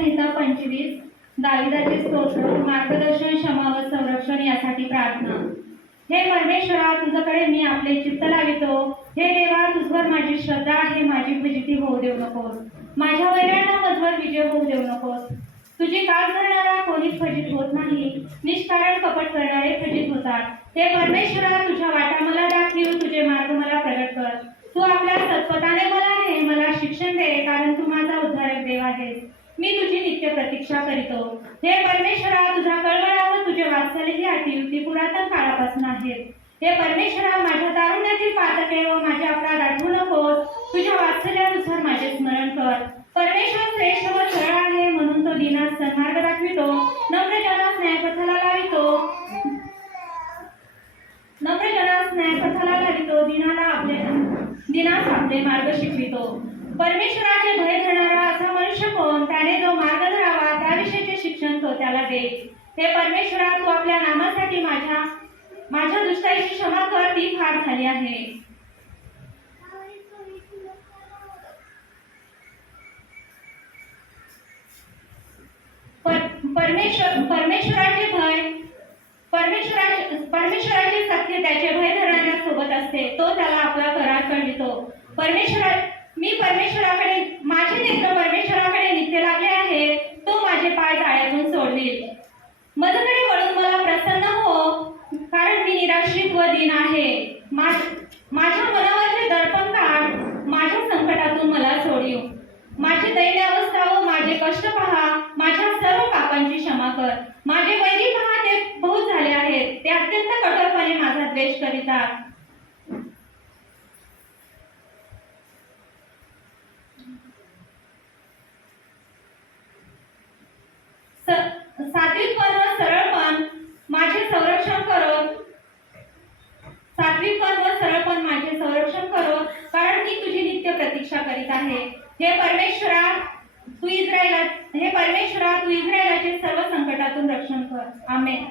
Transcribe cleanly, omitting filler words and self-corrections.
संहिता 25 दाविदाचे स्तोत्र मार्गदर्शन क्षमा व संरक्षण यासाठी प्रार्थना। हे परमेश्वरा तुझ्याकडे मी आपले चित्त लावितो। हे देवा तुझवर माझी श्रद्धा आहे, माझी फजिती होऊ देऊ नकोस। माझ्या वैरांना मजवर विजय होऊ देऊ नकोस। तुझी काळ करणारा कोणीच फजित होत नाही, निष्कारण कपट करणारे फजित होतात। हे परमेश्वरा तुझ्या वाटा मला दाखव, तुझे मार्ग मला प्रगट कर। तू आपल्या सत्पथाने मला ने, मला शिक्षण दे, कारण तू माझा उद्धारक देव आहेस। मी तुझी नित्य प्रतीक्षा करीतो। हे परमेश्वरा तुझा कळवळा व तुझे वात्सल्य ही अतियुक्ती पुरातन काळापासून आहेत। हे परमेश्वरा माझ्या तारुण्यातील पातके व माझे अपराध आठवू नकोस। तुझ्या वात्सल्यानुसार माझे स्मरण कर। परमेश्वर श्रेष्ठ व सरळ आहे, म्हणून तो दीनास सन्मार्ग दाखवितो, नम्र जनास न्यायपथाला लावितो। दिनास आपले मार्ग शिकवितो। परमेश्वराचे भय धरणारा असा मनुष्य कोण? त्याने जो मार्ग धरावा त्याविषयीचे शिक्षण तो त्याला देईल। हे परमेश्वरा तू आपल्या नामासाठी माझ्या दुष्टाईची क्षमा कर, ती फार झाली आहे। परमेश्वराचे सत्य त्याचे भय धरणाऱ्या सोबत असते, तो त्याला आपला करार कळवितो। मी परमेश्वराकडे, माझे नेत्र परमेश्वराकडे नित्य लागले आहेत, तो माझे पाय जाळ्यातून सोडविल। माझ्याकडे वळून मला प्रसन्न हो, कारण मी निराश्रित व दीन आहे। माझ्या मनावरचे दडपण काढ, माझ्या संकटातून मला सोडीव। माझी दैन्य अवस्था व माझे कष्ट पहा, माझ्या सर्व पापांची क्षमा कर। माझे वैरी पहा, ते बहुत झाले आहेत, ते अत्यंत कठोरपणे माझा द्वेष करीतात। सात्विकपण व सरळपण माझे संरक्षण करो, कारण मी तुझी नित्य प्रतीक्षा करीत आहे। हे परमेश्वरा तू इस्रायलाचे सर्व संकटातून रक्षण कर। आमेन।